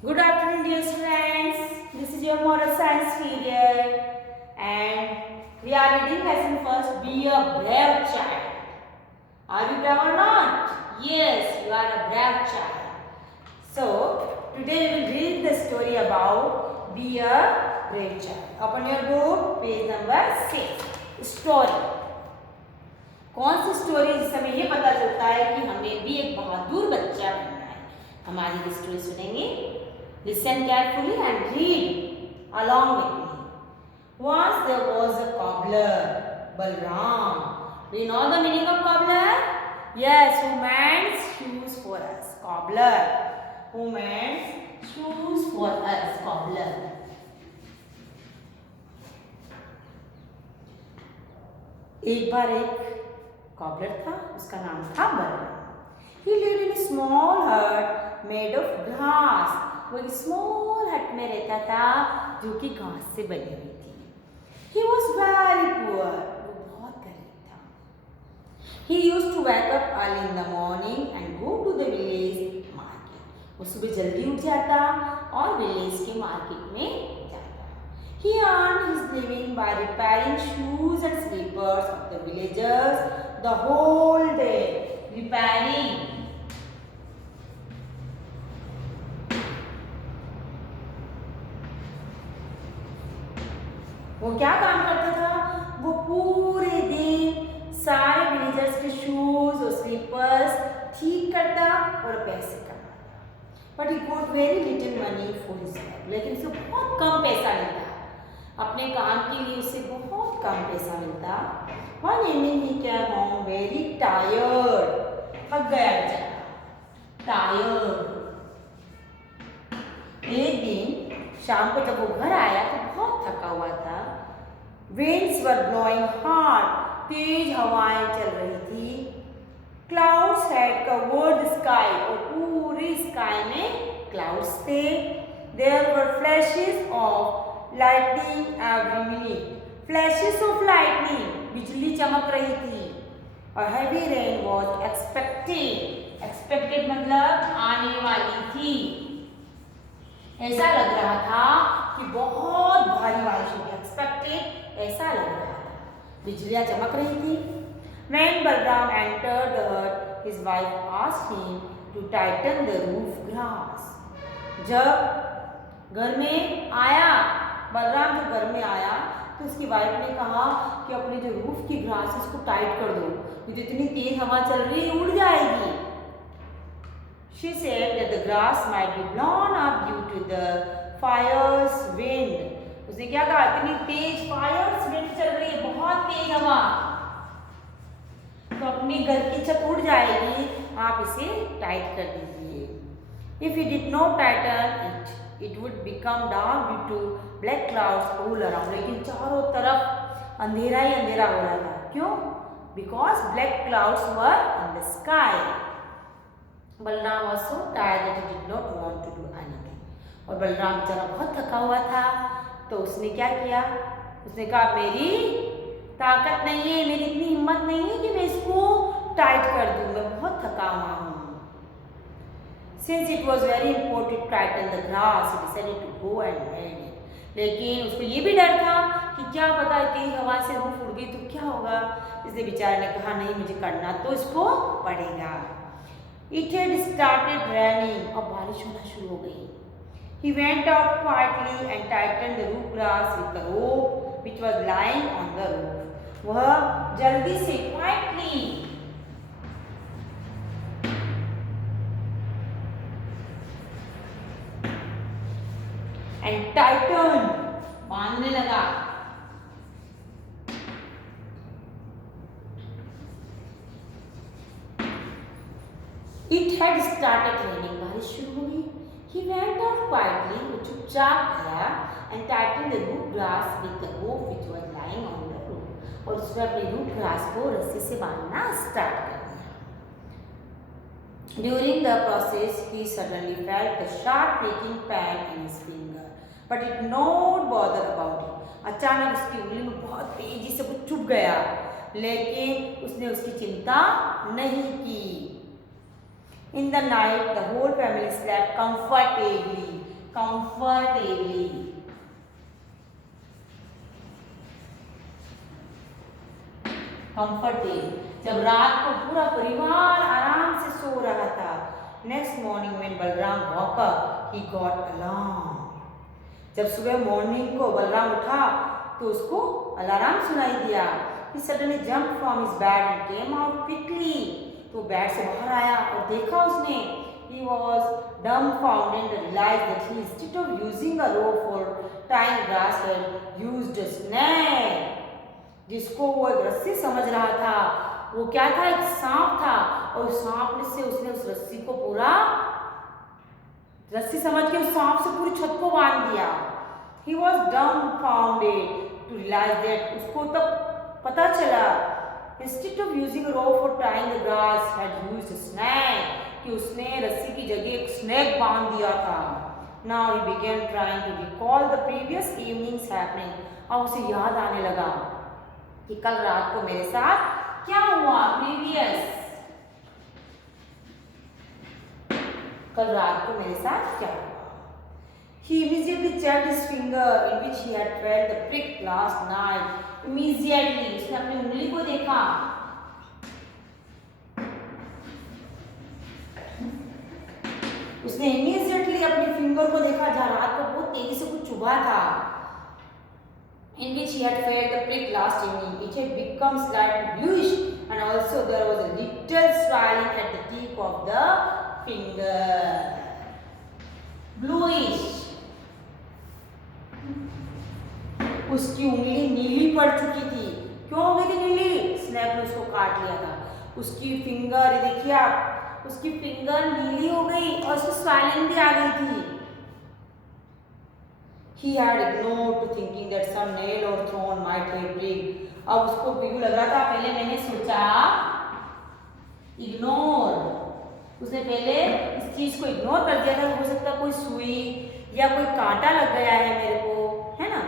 Good afternoon, dear students. This is your moral science period, and we are reading lesson first. Be a brave child. Are you brave or not? Yes, you are a brave child. So today we will read the story about Be a Brave Child. Open your book, page number 6. Story. कौन सी story जिससे हमें ये पता चलता है कि हमें भी एक बहादुर बच्चा बनना है। हम आज की स्टोरी सुनेंगे। Listen carefully and read along with me. Once there was a cobbler, Balram. Do you know the meaning of cobbler? Yes, who mends shoes for us. Cobbler. Who mends shoes for us. Cobbler. एक बार एक cobbler था, उसका नाम था Balram. He lived in a small hut made of grass. वो एक small हट में रहता था जो कि घास से बनी हुई थी. He was very poor. वो बहुत गरीब था. He used to wake up early in the morning and go to the village market. वो सुबह जल्दी उठ जाता और विलेज के मार्केट में जाता. He earned his living by repairing shoes and slippers of the villagers the whole day. Repairing. वो क्या काम करता था? वो पूरे दिन सारे विलेजर्स के शूज और स्लीपर्स ठीक करता और पैसे कमाता. But he got very little money for his work. लेकिन उसे बहुत कम पैसा मिलता. अपने काम के लिए उसे बहुत कम पैसा मिलता. One evening he came home very tired. थक गया बेचारा. टायर्ड. एक दिन शाम को जब वो घर आया तो बहुत थका हुआ था. Winds were blowing hard. तेज हवाएं चल रही थी. Clouds had covered the sky. और पूरी स्काई में क्लाउड्स थे. There were flashes of lightning every minute. Flashes of lightning. बिजली चमक रही थी. A heavy rain was expected. Expected मतलब आने वाली थी. ऐसा लग रहा था कि बहुत भारी बारिश होगी. एक्सपेक्टेड ऐसा लग रहा था. बिजलियां चमक रही थी. When Balram entered the hut, his wife asked him to tighten the roof grass. जब घर में आया, बलराम जब घर में आया तो उसकी वाइफ ने कहा कि अपने जो रूफ की ग्रास है उसको टाइट कर दो. ये तो इतनी तेज हवा चल रही है, उड़ जाएगी. She said that the grass might be blown up due to the fire's wind. उसने क्या कहा? इतनी तेज फायर्स विंड चल रही है, बहुत तेज हवा, तो अपने घर की छत उड़ जाएगी. आप इसे टाइट कर दीजिए. If you did not tighten it, it would become dark due to black clouds all around. लेकिन चारों तरफ अंधेरा ही अंधेरा हो रहा था. क्यों? Because black clouds were in the sky. Balram was so tired that he did not want to do anything. और बलराम बेचारा बहुत थका हुआ था. तो उसने क्या किया? उसने कहा मेरी ताकत नहीं है, मेरी इतनी हिम्मत नहीं है कि मैं इसको टाइट कर दूं. मैं बहुत थका हुआ हूँ. Since it was very important to tighten the grass, he decided to go and mend it. लेकिन उसको ये भी डर था कि क्या पता तेज हवा से रूफ उड़ गई तो क्या होगा. इसलिए बेचारे ने कहा नहीं, मुझे करना तो इसको पड़ेगा. It had started raining. अब बारिश होना शुरू हो गई. He went out quietly and tightened the roof grass with the rope which was lying on the roof. वह जल्दी से quietly and tightened बांधने लगा. It had started raining. बारिश शुरू हो गई. He went out quietly. वो चुपचाप गया and tightened the roof grass with the rope which was lying on the roof. और उसने अपने रूफ ग्रास को रस्सी से बांधना स्टार्ट कर दिया. During the process, he suddenly felt the sharp pricking pain in his finger, but it did not bother about it. अचानक उसकी उंगली में बहुत तेजी से कुछ चुभ गया, लेकिन उसने उसकी चिंता नहीं की. In the night, the whole family slept comfortably. comfortably. जब रात को पूरा परिवार आराम से सो रहा था. Next morning when Balram woke up, he got alarm. जब सुबह मॉर्निंग को बलराम उठा तो उसको अलार्म सुनाई दिया. He suddenly jumped from his bed and came out quickly. तो बेड से बाहर आया और देखा उसने. He was dumbfounded and realized that he, instead of using a rope for tying grass, had used a snake. जिसको वो एक रस्सी समझ रहा था, वो क्या था, एक सांप था. और उस सांप से उसने उस रस्सी को पूरा रस्सी समझ के उस सांप से पूरी छत को बांध दिया. He was dumbfounded to realize that, उसको तब पता चला, instead of using a rope for tying the grass, had used a snake, कि उसने रस्सी की जगह एक स्नेक बांध दिया था. Now he began trying to recall the previous evening's happening. अब उसे याद आने लगा कि कल रात को मेरे साथ क्या हुआ. कल रात को मेरे साथ क्या हुआ. He immediately checked his finger in which he had felt the prick last night. Immediately, उसने अपनी उंगली को देखा. उसने immediately अपनी फिंगर को देखा जहाँ रात को बहुत तेजी से कुछ चुभा था. In which he had felt the prick last evening. It had become slightly bluish, and also there was a little swelling at the tip of the finger. Bluish. उसकी उंगली नीली पड़ चुकी थी. क्यों हो गई थी नीली? स्नेक ने उसको काट लिया था. उसकी फिंगर, देखिए आप, उसकी फिंगर नीली हो गई और उसको स्वेलिंग भी आ गई थी. He had ignored to thinking that some nail or thorn might have pricked. अब उसको क्यों लग रहा था, पहले मैंने सोचा, इग्नोर, उसने पहले इस चीज को इग्नोर कर दिया था. हो सकता कोई सुई या कोई कांटा लग गया है मेरे को, है ना.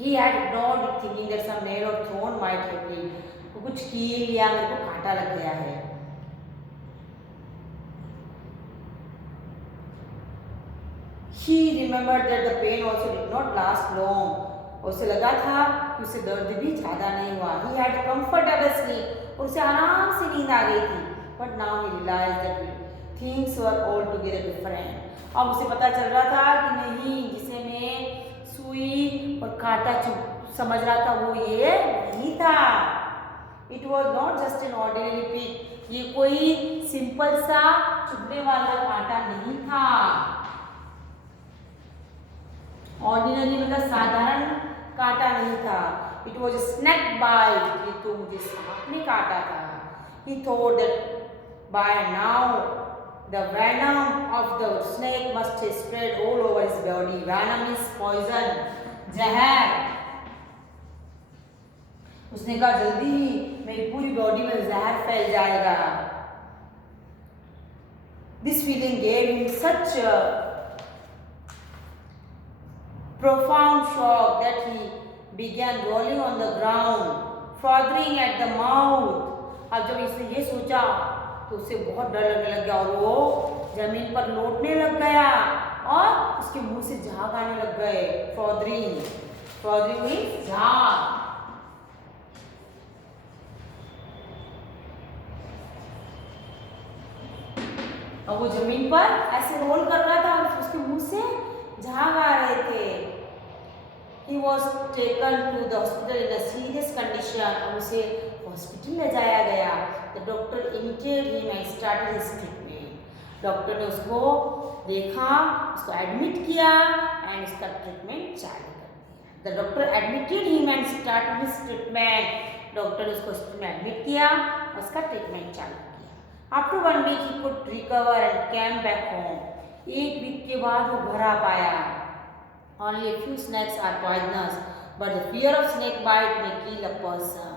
He had ignored thinking that some nail or thorn might have pricked. कुछ कील या मेरे को कांटा लग गया है. He remembered that the pain also did not last long. उसे लगा था कि उसे दर्द भी ज़्यादा नहीं हुआ. He had a comfortable sleep. उसे आराम से नींद आ गई थी. But now he realized that things were altogether different. अब उसे पता चल रहा था कि नहीं, जिसे मैं सुई और कांटा समझ रहा था वो ये नहीं था. It was not just an ordinary prick. ये कोई सिंपल सा चुभने वाला कांटा नहीं था. ऑर्डिनरी मतलब साधारण कांटा नहीं था. It was snake bite. ये तो मुझे सांप ने काटा था. He thought that by now the venom of the snake must have spread all over his body. Venom is poison, जहर. उसने कहा जल्दी ही मेरी पूरी बॉडी में जहर फैल जाएगा. This feeling gave him such a profound shock that he began rolling on the ground, frothing at the mouth. अब जब इसने ये सोचा तो उसे बहुत डर लगने लग गया और वो जमीन पर लौटने लग गया और उसके मुंह से झाग आने लग गए. फ्रॉथरिंग, फ्रॉथरिंग मीन्स झाग. और वो जमीन पर ऐसे रोल कर रहा था और उसके मुंह से झाग आ रहे थे. He was taken to the hospital in a serious condition. और उसे हॉस्पिटल ले जाया गया. The doctor admitted him and started his treatment. Doctor ने उसको देखा, उसको एडमिट किया एंड उसका ट्रीटमेंट चालू कर दिया. The doctor admitted him and started his treatment. Doctor ने उसको हॉस्पिटल में एडमिट किया और उसका ट्रीटमेंट चालू किया. After 1 week he could recover and came back home. 1 week के बाद वो घर आ पाया. Only a few snakes are poisonous, but the fear of snake bite may kill a person.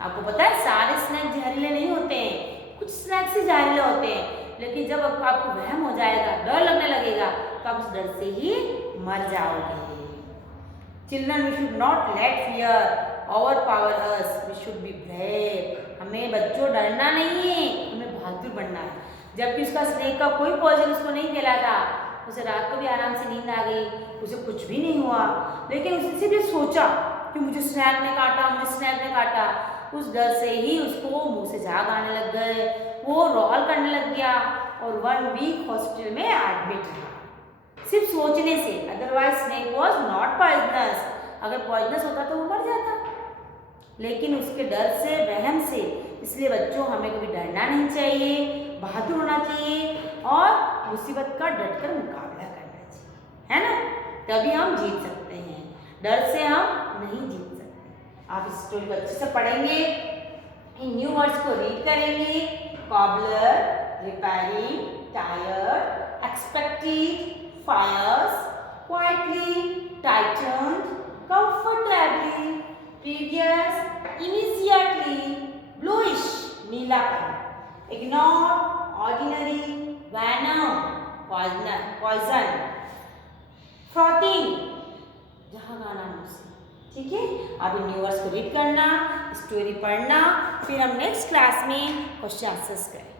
आपको पता है सारे स्नैक जहरीले नहीं होते हैं. कुछ स्नैक्स ही जहरीले होते हैं. लेकिन जब आपको वहम हो जाएगा, डर लगने लगेगा, तो आप उस डर से ही मर जाओगे. Children, we should not let fear overpower us. We should be brave. हमें बच्चों डरना नहीं है, हमें बहादुर बनना है. जबकि उसका स्नेक का कोई पॉइजन उसको नहीं फैला था, उसे रात को भी आराम से नींद आ गई, उसे कुछ भी नहीं हुआ, लेकिन उसने सिर्फ ये सोचा कि मुझे स्नेक ने काटा, मुझे स्नेक ने काटा। उस डर से ही उसको मुंह से झाग आने लग गए, वो रोल करने लग गया और 1 वीक हॉस्पिटल में एडमिट रहा, सिर्फ सोचने से। Otherwise snake was not poisonous, अगर पॉइजनस होता तो वो मर जाता, लेकिन उसके डर से, वहम से। इसलिए बच्चों, हमें कभी डरना नहीं चाहिए, बहादुर होना चाहिए और मुसीबत का डटकर मुकाबला करना चाहिए, है ना? तभी हम जीत सकते हैं, डर से हम नहीं जीत सकते। आप इस स्टोरी को अच्छे से पढ़ेंगे, इन न्यू वर्ड्स को रीड करेंगे। Cobbler, repairing, tired, expected, fires, quietly, tightened, comfortably, previous, immediately, bluish, नीलापन, ignore, ordinary, venom, poison, frothing, जहाँ गाना मुझसे। ठीक है, अब इन न्यू वर्ड्स को रीड करना, स्टोरी पढ़ना, फिर हम नेक्स्ट क्लास में क्वेश्चन आंसर्स करें।